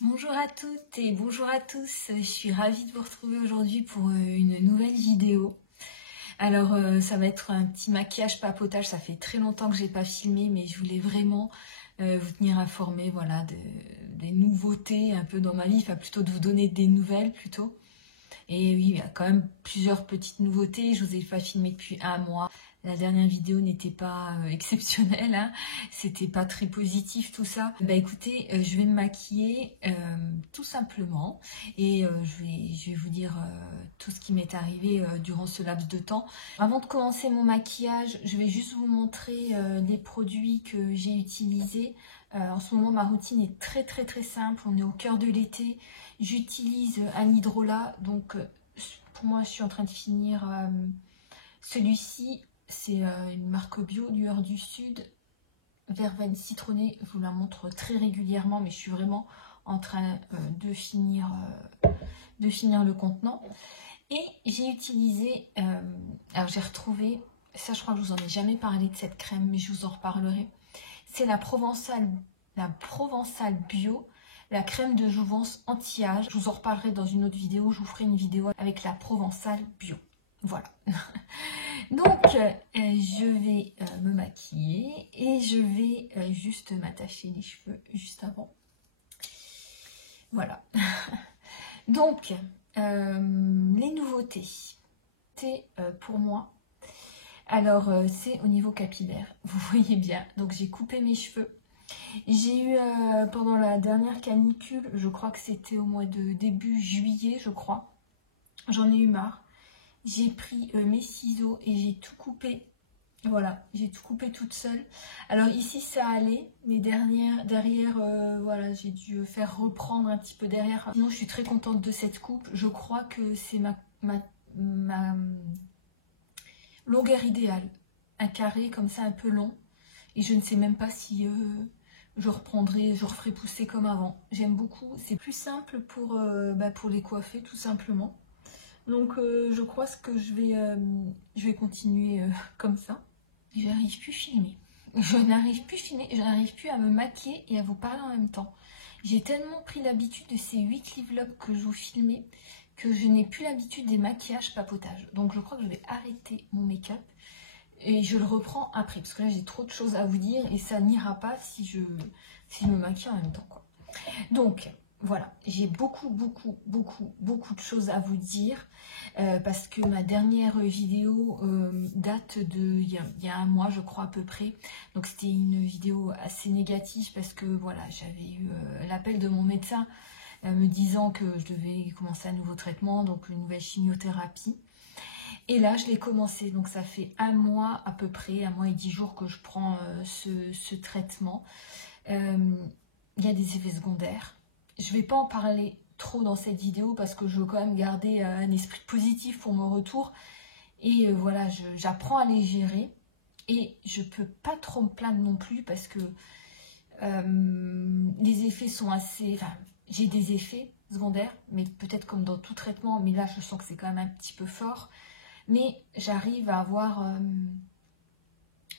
Bonjour à toutes et bonjour à tous, je suis ravie de vous retrouver aujourd'hui pour une nouvelle vidéo. Alors ça va être un petit maquillage papotage, ça fait très longtemps que j'ai pas filmé mais je voulais vraiment vous tenir informé voilà, des nouveautés un peu dans ma vie, enfin plutôt de vous donner des nouvelles plutôt. Et oui, il y a quand même plusieurs petites nouveautés, je vous ai pas filmé depuis un mois. La dernière vidéo n'était pas exceptionnelle, hein. C'était pas très positif tout ça. Bah écoutez, je vais me maquiller tout simplement et je vais vous dire tout ce qui m'est arrivé durant ce laps de temps. Avant de commencer mon maquillage, je vais juste vous montrer les produits que j'ai utilisés. En ce moment, ma routine est très simple, on est au cœur de l'été. J'utilise un hydrolat, donc pour moi je suis en train de finir celui-ci. C'est une marque bio, Lueur du Sud, verveine citronnée. Je vous la montre très régulièrement, mais je suis vraiment en train de finir le contenant. Et j'ai utilisé, alors j'ai retrouvé, ça je crois que je vous en ai jamais parlé de cette crème, mais je vous en reparlerai. C'est la Provençale bio, la crème de jouvence anti-âge. Je vous en reparlerai dans une autre vidéo, je vous ferai une vidéo avec la Provençale bio. Voilà. Donc, je vais me maquiller et je vais juste m'attacher les cheveux juste avant. Voilà. Donc, les nouveautés. C'est pour moi. Alors, c'est au niveau capillaire. Vous voyez bien. Donc, j'ai coupé mes cheveux. J'ai eu, pendant la dernière canicule, je crois que c'était au mois de début juillet, je crois. J'en ai eu marre. J'ai pris mes ciseaux et j'ai tout coupé. Voilà, j'ai tout coupé toute seule. Alors ici ça allait, mais derrière voilà, j'ai dû faire reprendre un petit peu derrière. Sinon je suis très contente de cette coupe. Je crois que c'est ma longueur idéale. Un carré comme ça un peu long. Et je ne sais même pas si je referai pousser comme avant. J'aime beaucoup. C'est plus simple pour les coiffer tout simplement. Donc je crois que je vais continuer comme ça. Je n'arrive plus à filmer. Je n'arrive plus à me maquiller et à vous parler en même temps. J'ai tellement pris l'habitude de ces 8 live-vlogs que je vous filmais que je n'ai plus l'habitude des maquillages papotage. Donc je crois que je vais arrêter mon make-up et je le reprends après. Parce que là j'ai trop de choses à vous dire et ça n'ira pas si je me maquille en même temps, quoi. Donc voilà, j'ai beaucoup de choses à vous dire parce que ma dernière vidéo date il y a un mois, je crois à peu près. Donc c'était une vidéo assez négative parce que voilà, j'avais eu l'appel de mon médecin me disant que je devais commencer un nouveau traitement, donc une nouvelle chimiothérapie. Et là, je l'ai commencé, donc ça fait un mois à peu près, un mois et 10 jours que je prends ce traitement. Il y a des effets secondaires. Je ne vais pas en parler trop dans cette vidéo parce que je veux quand même garder un esprit positif pour mon retour. Et voilà, j'apprends à les gérer. Et je ne peux pas trop me plaindre non plus parce que les effets sont assez... Enfin, j'ai des effets secondaires, mais peut-être comme dans tout traitement. Mais là, je sens que c'est quand même un petit peu fort. Mais j'arrive à avoir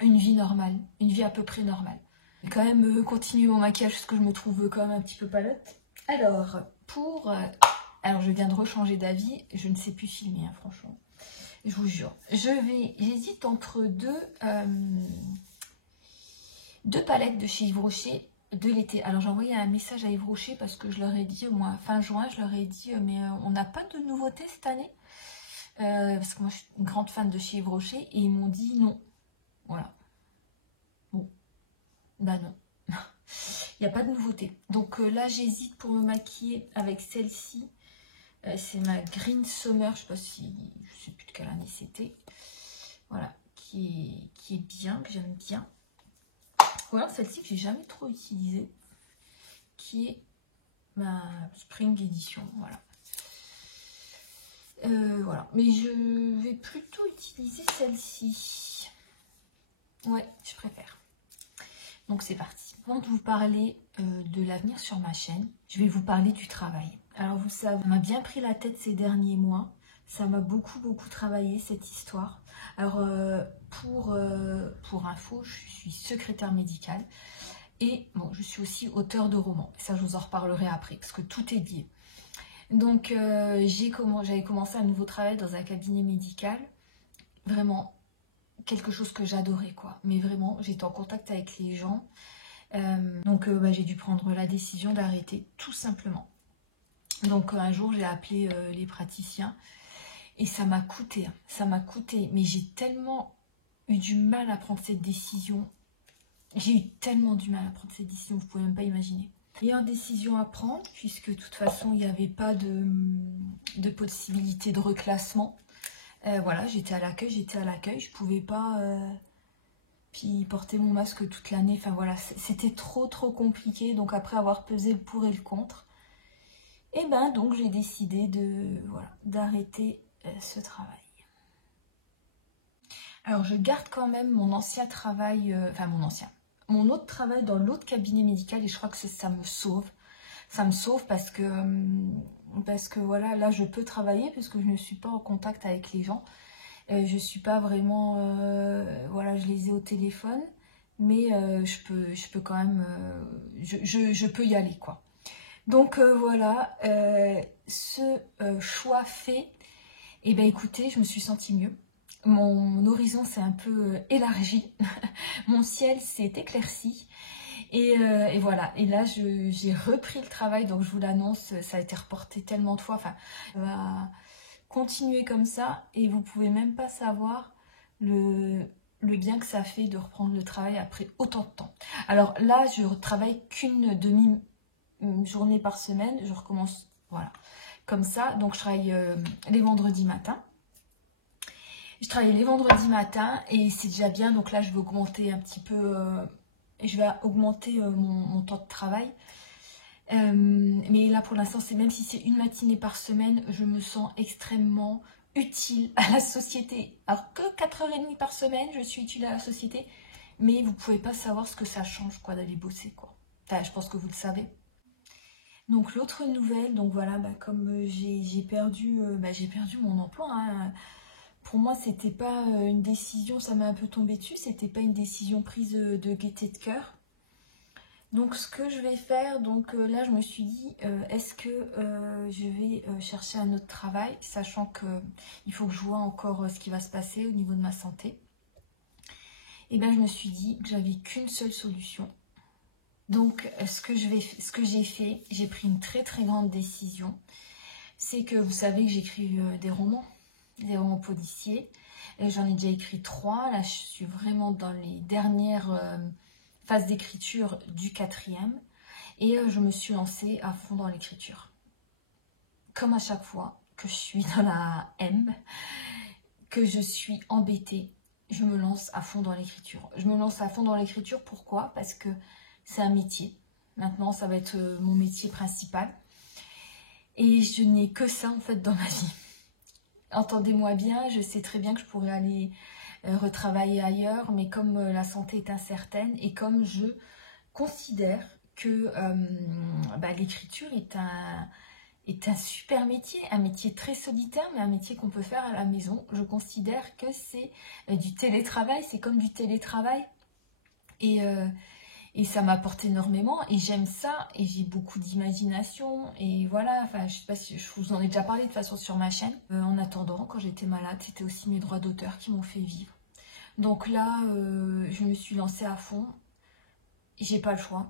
une vie normale, une vie à peu près normale. Je vais quand même continuer mon maquillage parce que je me trouve quand même un petit peu palote. Alors, alors je viens de rechanger d'avis, je ne sais plus filmer, hein, franchement. Je vous jure. J'hésite entre deux palettes de chez Yves Rocher de l'été. Alors j'ai envoyé un message à Yves Rocher parce que je leur ai dit, au moins fin juin, je leur ai dit, mais on n'a pas de nouveautés cette année parce que moi je suis une grande fan de chez Yves Rocher et ils m'ont dit non. Voilà. Bon, bah non. Il n'y a pas de nouveauté. Donc là, j'hésite pour me maquiller avec celle-ci. C'est ma Green Summer. Je ne sais plus de quelle année c'était. Voilà, qui est bien, que j'aime bien. Ou alors celle-ci que j'ai jamais trop utilisée, qui est ma Spring Edition. Voilà. Voilà. Mais je vais plutôt utiliser celle-ci. Ouais, je préfère. Donc c'est parti. Avant de vous parler de l'avenir sur ma chaîne, je vais vous parler du travail. Alors vous savez, ça m'a bien pris la tête ces derniers mois. Ça m'a beaucoup travaillé cette histoire. Alors pour info, je suis secrétaire médicale. Et bon, je suis aussi auteure de romans. Ça, je vous en reparlerai après, parce que tout est lié. Donc, j'avais commencé un nouveau travail dans un cabinet médical. Vraiment, quelque chose que j'adorais, quoi. Mais vraiment, j'étais en contact avec les gens. Donc, j'ai dû prendre la décision d'arrêter, tout simplement. Donc, un jour, j'ai appelé les praticiens. Et ça m'a coûté, hein. Ça m'a coûté. Mais j'ai tellement eu du mal à prendre cette décision. J'ai eu tellement du mal à prendre cette décision, vous pouvez même pas imaginer. Il y a une décision à prendre, puisque de toute façon, il n'y avait pas de possibilité de reclassement. Voilà, j'étais à l'accueil, je pouvais pas puis porter mon masque toute l'année. Enfin voilà, c'était trop compliqué. Donc après avoir pesé le pour et le contre, et ben donc j'ai décidé d'arrêter ce travail. Alors je garde quand même mon ancien travail, mon autre travail dans l'autre cabinet médical, et je crois que ça me sauve. Ça me sauve parce que voilà, là je peux travailler parce que je ne suis pas en contact avec les gens. Je suis pas vraiment, voilà, je les ai au téléphone, mais je peux quand même, je peux y aller, quoi. Donc voilà, ce choix fait, et ben écoutez, je me suis sentie mieux. Mon horizon s'est un peu élargi, mon ciel s'est éclairci. Et voilà, et là j'ai repris le travail, donc je vous l'annonce, ça a été reporté tellement de fois, enfin, ça va continuer comme ça, et vous pouvez même pas savoir le bien que ça fait de reprendre le travail après autant de temps. Alors là, je travaille qu'une demi-journée par semaine, je recommence, voilà, comme ça, donc je travaille les vendredis matins. Je travaille les vendredis matins, et c'est déjà bien, donc là je vais augmenter un petit peu... je vais augmenter mon temps de travail. Mais là, pour l'instant, même si c'est une matinée par semaine, je me sens extrêmement utile à la société. Alors que 4h30 par semaine, je suis utile à la société. Mais vous ne pouvez pas savoir ce que ça change, quoi, d'aller bosser, quoi. Enfin, je pense que vous le savez. Donc, l'autre nouvelle, donc voilà, comme j'ai perdu mon emploi, hein. Pour moi, c'était pas une décision, ça m'a un peu tombé dessus, c'était pas une décision prise de gaieté de cœur. Donc ce que je vais faire, donc là je me suis dit, est-ce que je vais chercher un autre travail, sachant qu'il faut que je vois encore ce qui va se passer au niveau de ma santé. Et bien je me suis dit que j'avais qu'une seule solution. Donc ce que j'ai fait, j'ai pris une très grande décision. C'est que vous savez que j'écris des romans policiers. J'en ai déjà écrit 3. Là je suis vraiment dans les dernières... phase d'écriture du 4e, et je me suis lancée à fond dans l'écriture. Comme à chaque fois que je suis dans la M, que je suis embêtée, je me lance à fond dans l'écriture. Je me lance à fond dans l'écriture, pourquoi? Parce que c'est un métier. Maintenant, ça va être mon métier principal. Et je n'ai que ça en fait dans ma vie. Entendez-moi bien, je sais très bien que je pourrais aller retravailler ailleurs, mais comme la santé est incertaine, et comme je considère que l'écriture est un super métier, un métier très solitaire, mais un métier qu'on peut faire à la maison. Je considère que c'est du télétravail, c'est comme du télétravail, et ça m'apporte énormément, et j'aime ça, et j'ai beaucoup d'imagination, et voilà, enfin je sais pas si je vous en ai déjà parlé de toute façon sur ma chaîne. En attendant, quand j'étais malade, c'était aussi mes droits d'auteur qui m'ont fait vivre. Donc là, je me suis lancée à fond, j'ai pas le choix.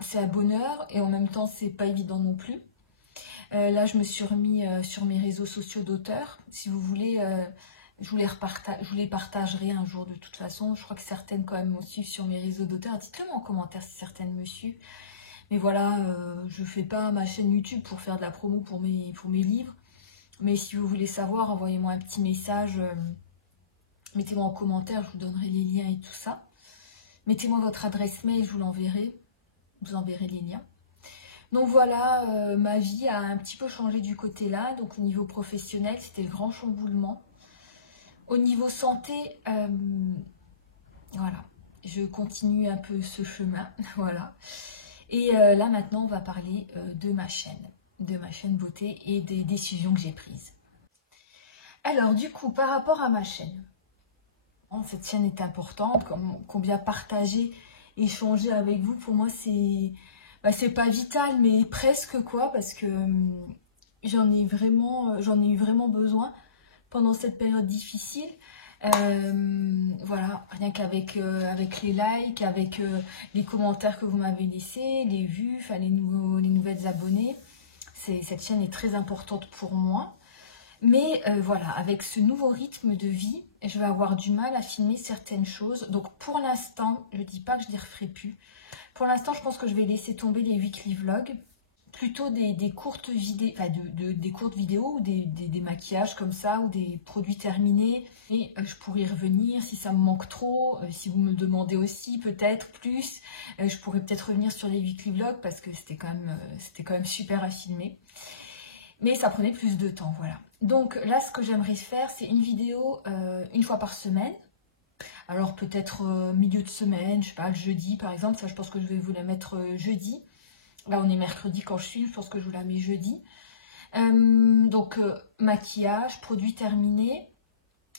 C'est un bonheur, et en même temps c'est pas évident non plus. Là je me suis remis sur mes réseaux sociaux d'auteur, si vous voulez... je vous les partagerai un jour de toute façon. Je crois que certaines quand même me suivent sur mes réseaux d'auteurs. Dites-le moi en commentaire si certaines me suivent. Mais voilà, je fais pas ma chaîne YouTube pour faire de la promo pour mes livres. Mais si vous voulez savoir, envoyez-moi un petit message. Mettez-moi en commentaire, je vous donnerai les liens et tout ça. Mettez-moi votre adresse mail, je vous l'enverrai. Je vous enverrai les liens. Donc voilà, ma vie a un petit peu changé du côté là. Donc au niveau professionnel, c'était le grand chamboulement. Au niveau santé, voilà, je continue un peu ce chemin, voilà. Et là maintenant, on va parler de ma chaîne beauté et des décisions que j'ai prises. Alors du coup, par rapport à ma chaîne, cette chaîne est importante, combien partager échanger avec vous. Pour moi, c'est pas vital, mais presque quoi, parce que j'en ai eu vraiment besoin pendant cette période difficile. Voilà, rien qu'avec avec les likes, avec les commentaires que vous m'avez laissés, les vues, enfin les nouvelles abonnés. Cette chaîne est très importante pour moi. Mais voilà, avec ce nouveau rythme de vie, je vais avoir du mal à filmer certaines choses. Donc pour l'instant, je ne dis pas que je ne les referai plus. Pour l'instant, je pense que je vais laisser tomber les weekly vlogs. Plutôt des courtes vidéos, enfin des courtes vidéos ou des maquillages comme ça ou des produits terminés. Et je pourrais y revenir si ça me manque trop, si vous me demandez aussi peut-être plus. Je pourrais peut-être revenir sur les weekly vlogs parce que c'était quand même super à filmer. Mais ça prenait plus de temps, voilà. Donc là, ce que j'aimerais faire, c'est une vidéo une fois par semaine. Alors peut-être milieu de semaine, je sais pas, le jeudi par exemple. Ça, je pense que je vais vous la mettre jeudi. Là, on est mercredi quand je filme, je pense que je vous la mets jeudi. Donc, maquillage, produit terminé.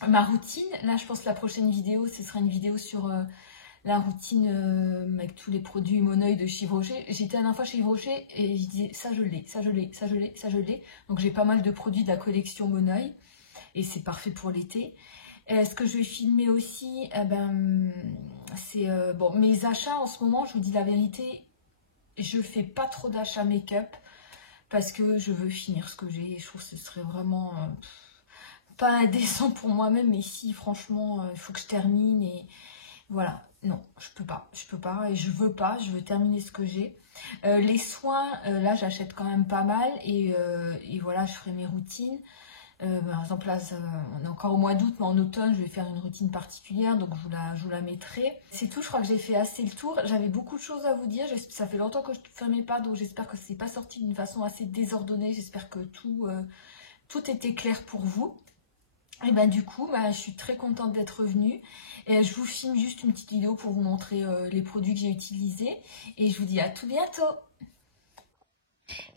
Ma routine, là, je pense que la prochaine vidéo, ce sera une vidéo sur la routine avec tous les produits Moneuil de chez Yves Rocher. J'étais la dernière fois chez Yves Rocher et je disais ça je l'ai, ça je l'ai, ça je l'ai, ça je l'ai. Donc, j'ai pas mal de produits de la collection Moneuil et c'est parfait pour l'été. Ce que je vais filmer aussi, c'est bon, mes achats en ce moment, je vous dis la vérité, je fais pas trop d'achats make-up parce que je veux finir ce que j'ai. Je trouve que ce serait vraiment pas indécent pour moi-même, mais si franchement il faut que je termine et voilà. Non, je peux pas et je veux terminer ce que j'ai. Les soins, là j'achète quand même pas mal et voilà, je ferai mes routines. Par exemple là on est encore au mois d'août, mais en automne je vais faire une routine particulière, donc je vous la mettrai. C'est tout, je crois que j'ai fait assez le tour. J'avais beaucoup de choses à vous dire, ça fait longtemps que je ne filmais pas, donc j'espère que c'est pas sorti d'une façon assez désordonnée. J'espère que tout était clair pour vous. Et ben du coup, je suis très contente d'être revenue. Et je vous filme juste une petite vidéo pour vous montrer les produits que j'ai utilisés. Et je vous dis à tout bientôt.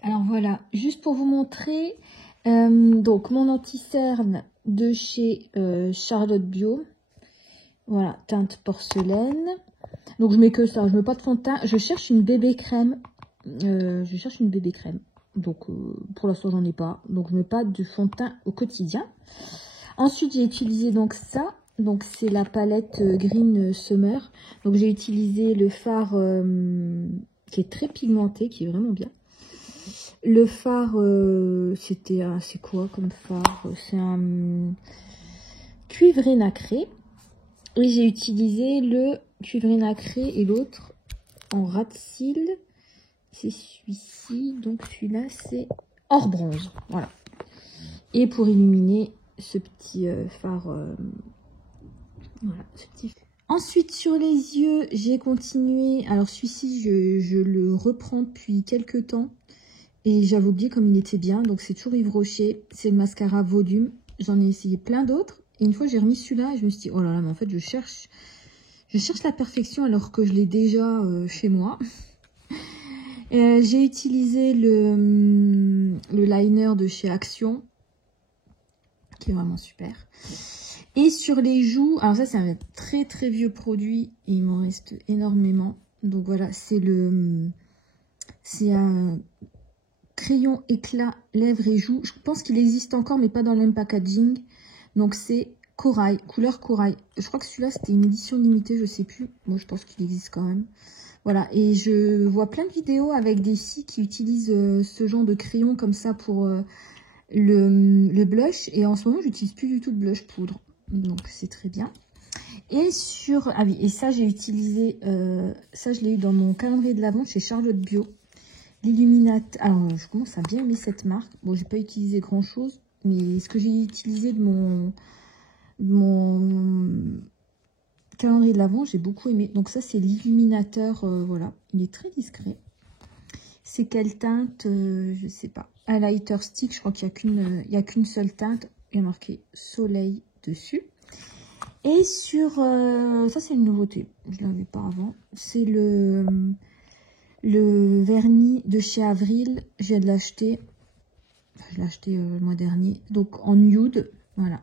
Alors voilà, juste pour vous montrer, donc mon anti-cerne de chez Charlotte Bio. Voilà, teinte porcelaine. Donc je mets que ça, je mets pas de fond de teint. Je cherche une bébé crème. Donc pour l'instant j'en ai pas. Donc je mets pas de fond de teint au quotidien. Ensuite j'ai utilisé donc ça. Donc c'est la palette Green Summer. Donc j'ai utilisé le fard qui est très pigmenté, qui est vraiment bien. Le fard, c'est quoi comme fard? C'est un cuivré nacré. Et j'ai utilisé le cuivré nacré et l'autre en ras de cils. C'est celui-ci. Donc celui-là, c'est or bronze. Voilà. Et pour illuminer ce petit fard. Voilà, ce petit. Ensuite, sur les yeux, j'ai continué. Alors celui-ci, je le reprends depuis quelques temps. Et j'avais oublié comme il était bien. Donc c'est toujours Yves Rocher. C'est le mascara volume. J'en ai essayé plein d'autres. Et une fois j'ai remis celui-là et je me suis dit, oh là là, mais en fait je cherche la perfection alors que je l'ai déjà chez moi. J'ai utilisé le liner de chez Action, qui est vraiment super. Et sur les joues, alors ça c'est un très très vieux produit et il m'en reste énormément. Donc voilà, c'est un crayon éclat lèvres et joues. Je pense qu'il existe encore mais pas dans le même packaging. Donc c'est corail, couleur corail. Je crois que celui-là c'était une édition limitée, je sais plus. Moi je pense qu'il existe quand même. Voilà, et je vois plein de vidéos avec des filles qui utilisent ce genre de crayon comme ça pour le blush. Et en ce moment j'utilise plus du tout de blush poudre. Donc c'est très bien. Et sur... Ah oui, et ça j'ai utilisé... ça je l'ai eu dans mon calendrier de l'Avent chez Charlotte Bio. L'illuminateur... Alors je commence à bien aimer cette marque. Bon, j'ai pas utilisé grand chose. Mais ce que j'ai utilisé de mon calendrier de l'Avent, j'ai beaucoup aimé. Donc ça, c'est l'illuminateur, voilà. Il est très discret. C'est quelle teinte je sais pas. Highlighter stick, je crois qu'il n'y a qu'une seule teinte. Il y a marqué soleil dessus. Et sur... ça, c'est une nouveauté. Je ne l'avais pas avant. C'est le vernis de chez Avril. Je viens de l'acheter. Je l'ai acheté le mois dernier. Donc en nude, voilà.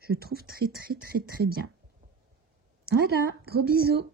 Je trouve très très très très bien. Voilà, gros bisous.